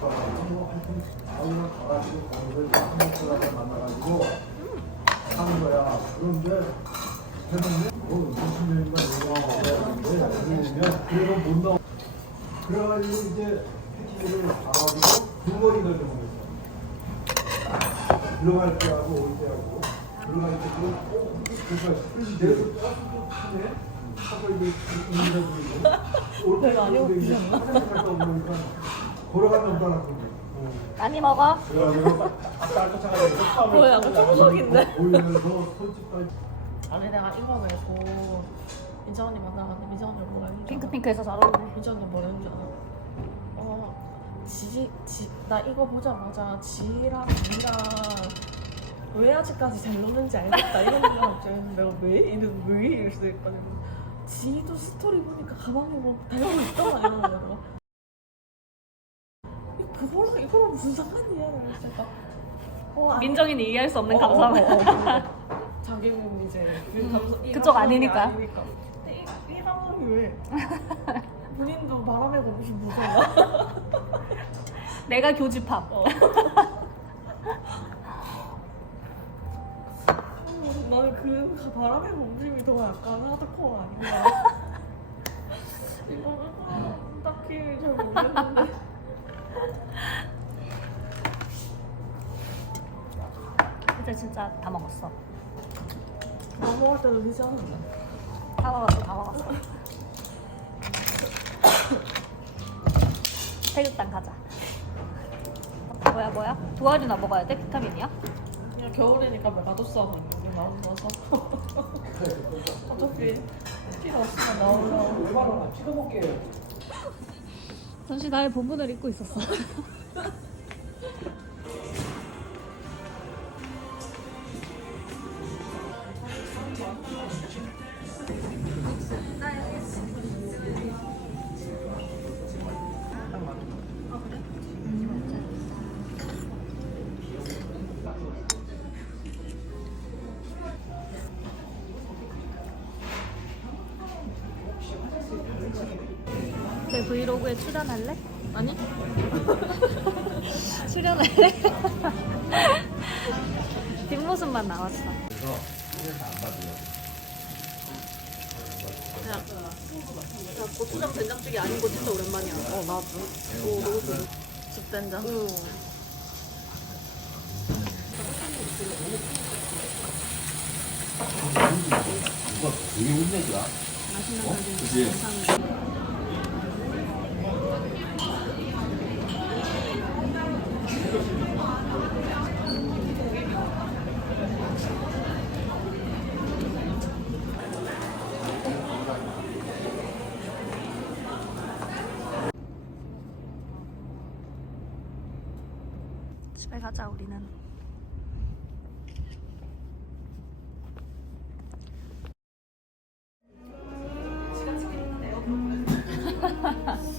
거기가 가가지고 거기서 한국 사람을 만나가지고 하는 거야. 그런데 했는데 어 무슨 일인가 이러는데 그러면 그래도 못 나오. 그래가지고 이제 패키지를 가가지고 두 번이나 정했어. 들어갈 때하고 올 때하고 들어갈 때도 내가 좀 하네. 하고 이제 인사 부리고 올 아니고 이제 갔다 오니까 걸어가면 없다는 거지. 많이 먹어. 그래가지고 아까 쫓아가서 뭐야, 이거 청소기인데? 보이면서 손짓까지 아니 내가 이거 말고 민정 언니 만나갔는데 민정 언니 뭐라 했는지 핑크핑크해서 잘 어울리네. 민정 언니 뭐라 했는지 알아? 어, 지, 지, 나 이거 보자마자 지랑 언니랑 왜 아직까지 잘 노는지 알겠다 이런 좀 했는데 내가 왜? 이는 왜? 이럴 수도 있거든 지도 스토리 보니까 가방에 뭐 달고 있더라 이러는 거야 그거랑 이거랑 무슨 상관이야? 제가 어, 민정이는 이해할 수 없는 어, 감사함. 어, 어, 어. 자기는 이제 그 감성, 이 그쪽 감성이 아니니까. 아니니까. 근데 이, 이 감성이 왜? 본인도 바람에 거부심 무서워. 내가 교집합. 어. 음, 나는 그 바람에 거부심이 더 약간 하드코어 아닌가. 이거 이제 진짜 다 먹었어. 때도 되지 않았나? 다 먹었어, 다 먹었어. 태극당 가자. 뭐야, 뭐야? 도와주나 먹어야 돼? 비타민이야? 그냥 겨울이니까 메가도스 하고 거서. 어차피 필요 없으면 나오려고. 얼마나 찍어볼게요. 잠시 나의 본분을 잊고 있었어. 브이로그에 출연할래? 아니? 출연할래? 뒷모습만 나왔어. 야, 고추장 된장찌개 아닌 거 진짜 오랜만이야. 어, 나도. 오, 너무 좋아. 집된장. 응. 이거 되게 혼내주야. 어? 그치? 집에 가자 우리는.